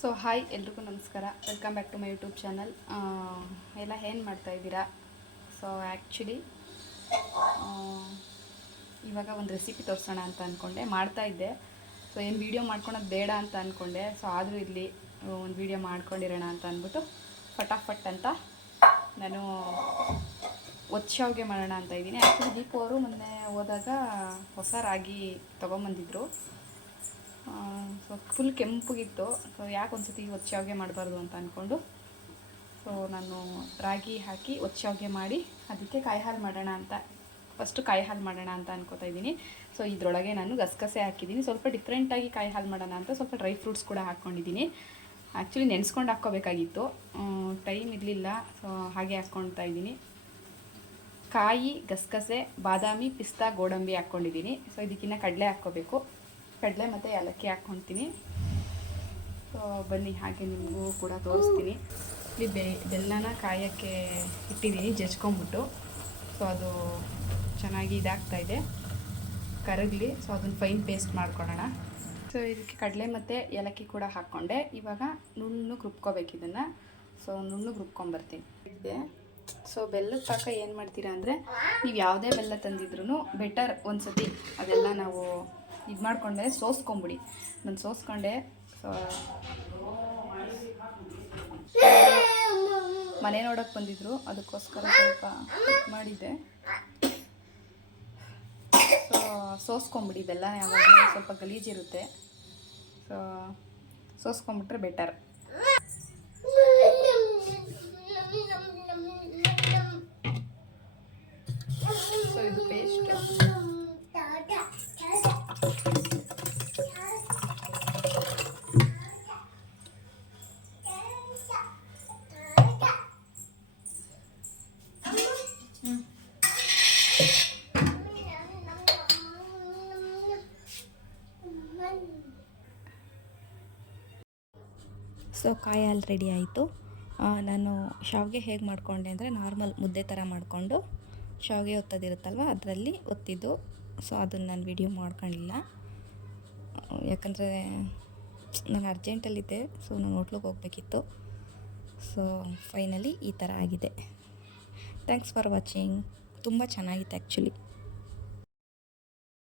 So hi ಎಲ್ರಿಗೂ ನಮಸ್ಕಾರ, welcome back to my YouTube channel. ಎಲ್ಲ ಏನು ಮಾಡ್ತಾಯಿದ್ದೀರಾ? ಸೊ ಆ್ಯಕ್ಚುಲಿ ಇವಾಗ ಒಂದು ರೆಸಿಪಿ ತೋರಿಸೋಣ ಅಂತ ಅಂದ್ಕೊಂಡೆ, ಮಾಡ್ತಾಯಿದ್ದೆ. ಸೊ ಏನು ವೀಡಿಯೋ ಮಾಡ್ಕೊಳೋದು ಬೇಡ ಅಂತ ಅಂದ್ಕೊಂಡೆ. ಸೊ ಆದರೂ ಇಲ್ಲಿ ಒಂದು ವೀಡಿಯೋ ಮಾಡ್ಕೊಂಡಿರೋಣ ಅಂತ ಅಂದ್ಬಿಟ್ಟು ಫಟಾಫಟ್ ಅಂತ ನಾನು ಒಚ್ಚ ಮಾಡೋಣ ಅಂತ ಇದ್ದೀನಿ. ಆ್ಯಕ್ಚುಲಿ ದೀಪು ಅವರು ಮೊನ್ನೆ ಹೋದಾಗ ಹೊಸ ರಾಗಿ ತೊಗೊಂಬಂದಿದ್ರು. ಸೊ ಫುಲ್ ಕೆಂಪಗಿತ್ತು. ಸೊ ಯಾಕೆ ಒಂದು ಸತಿ ಒಚ್ಚ ಮಾಡಬಾರ್ದು ಅಂತ ಅಂದ್ಕೊಂಡು ಸೊ ನಾನು ರಾಗಿ ಹಾಕಿ ಒಚ್ಚ ಮಾಡಿ ಅದಕ್ಕೆ ಕಾಯಿ ಹಾಲು ಮಾಡೋಣ ಅಂತ ಫಸ್ಟು ಕಾಯಿ ಹಾಲು ಮಾಡೋಣ ಅಂತ ಅನ್ಕೋತಾ ಇದ್ದೀನಿ. ಸೊ ಇದರೊಳಗೆ ನಾನು ಗಸಗಸೆ ಹಾಕಿದ್ದೀನಿ. ಸ್ವಲ್ಪ ಡಿಫ್ರೆಂಟಾಗಿ ಕಾಯಿ ಹಾಲು ಮಾಡೋಣ ಅಂತ ಸ್ವಲ್ಪ ಡ್ರೈ ಫ್ರೂಟ್ಸ್ ಕೂಡ ಹಾಕ್ಕೊಂಡಿದ್ದೀನಿ. ಆ್ಯಕ್ಚುಲಿ ನೆನೆಸ್ಕೊಂಡು ಹಾಕ್ಕೋಬೇಕಾಗಿತ್ತು, ಟೈಮ್ ಇರಲಿಲ್ಲ. ಸೊ ಹಾಗೆ ಹಾಕ್ಕೊಳ್ತಾ ಇದ್ದೀನಿ. ಕಾಯಿ, ಗಸಗಸೆ, ಬಾದಾಮಿ, ಪಿಸ್ತಾ, ಗೋಡಂಬಿ ಹಾಕ್ಕೊಂಡಿದ್ದೀನಿ. ಸೊ ಇದಕ್ಕಿಂತ ಕಡಲೆ ಹಾಕ್ಕೋಬೇಕು. ಕಡಲೆ ಮತ್ತು ಏಲಕ್ಕಿ ಹಾಕ್ಕೊಳ್ತೀನಿ. ಸೊ ಬನ್ನಿ ಹಾಗೆ ನಿಮಗೂ ಕೂಡ ತೋರಿಸ್ತೀನಿ. ಇಲ್ಲಿ ಬೆಲ್ಲನ ಕಾಯೋಕ್ಕೆ ಇಟ್ಟಿದ್ದೀನಿ ಜಜ್ಕೊಂಬಿಟ್ಟು. ಸೊ ಅದು ಚೆನ್ನಾಗಿ ಇದಾಗ್ತಾಯಿದೆ, ಕರಗಲಿ. ಸೊ ಅದನ್ನು ಫೈನ್ ಪೇಸ್ಟ್ ಮಾಡ್ಕೊಳ್ಳೋಣ. ಸೊ ಇದಕ್ಕೆ ಕಡಲೆ ಮತ್ತು ಏಲಕ್ಕಿ ಕೂಡ ಹಾಕ್ಕೊಂಡೆ. ಇವಾಗ ನುಣ್ಣಗೆ ರುಬ್ಕೋಬೇಕು ಇದನ್ನು. ಸೊ ನುಣ್ಣಗೆ ರುಬ್ಕೊಂಬರ್ತೀನಿ. ಇದೆ. ಸೊ ಬೆಲ್ಲದ ಪಾಕ ಏನು ಮಾಡ್ತೀರಾ ಅಂದರೆ, ನೀವು ಯಾವುದೇ ಬೆಲ್ಲ ತಂದಿದ್ರೂ ಬೆಟರ್ ಒಂದು ಸತಿ ಅದೆಲ್ಲ ನಾವು ಇದು ಮಾಡಿಕೊಂಡೆ ಸೋಸ್ಕೊಂಬಿಡಿ. ನಾನು ಸೋಸ್ಕೊಂಡೆ. ಸೊ ಮನೆ ನೋಡೋಕ್ಕೆ ಬಂದಿದ್ದರು, ಅದಕ್ಕೋಸ್ಕರ ಸ್ವಲ್ಪ ಮಾಡಿದ್ದೆ. ಸೊ ಸೋಸ್ಕೊಂಬಿಡಿ, ಬೆಲ್ಲ ಯಾವಾಗಲೂ ಸ್ವಲ್ಪ ಗಲೀಜಿರುತ್ತೆ. ಸೊ ಸೋಸ್ಕೊಂಬಿಟ್ರೆ ಬೆಟರ್. ಸೊ ಇದು ಪೇಸ್ಟ್. ಸೊ ಕಾಯಿ ಹಾಲು ರೆಡಿ ಆಯಿತು. ನಾನು ಶಾವಿಗೆ ಹೇಗೆ ಮಾಡಿಕೊಂಡೆ ಅಂದರೆ, ನಾರ್ಮಲ್ ಮುದ್ದೆ ಥರ ಮಾಡಿಕೊಂಡು ಶಾವಿಗೆ ಒತ್ತೋದಿರುತ್ತಲ್ವ ಅದರಲ್ಲಿ ಒತ್ತಿದ್ದು. ಸೊ ಅದನ್ನು ನಾನು ವಿಡಿಯೋ ಮಾಡ್ಕೊಳ್ಳಿಲ್ಲ, ಯಾಕಂದರೆ ನಾನು ಅರ್ಜೆಂಟಲ್ಲಿದ್ದೆ. ಸೊ ನಾನು ಹೋಟ್ಲಿಗೆ ಹೋಗಬೇಕಿತ್ತು. ಸೊ ಫೈನಲಿ ಈ ಥರ ಆಗಿದೆ. Thanks for watching. ತುಂಬ ಚೆನ್ನಾಗಿತ್ತು ಆ್ಯಕ್ಚುಲಿ.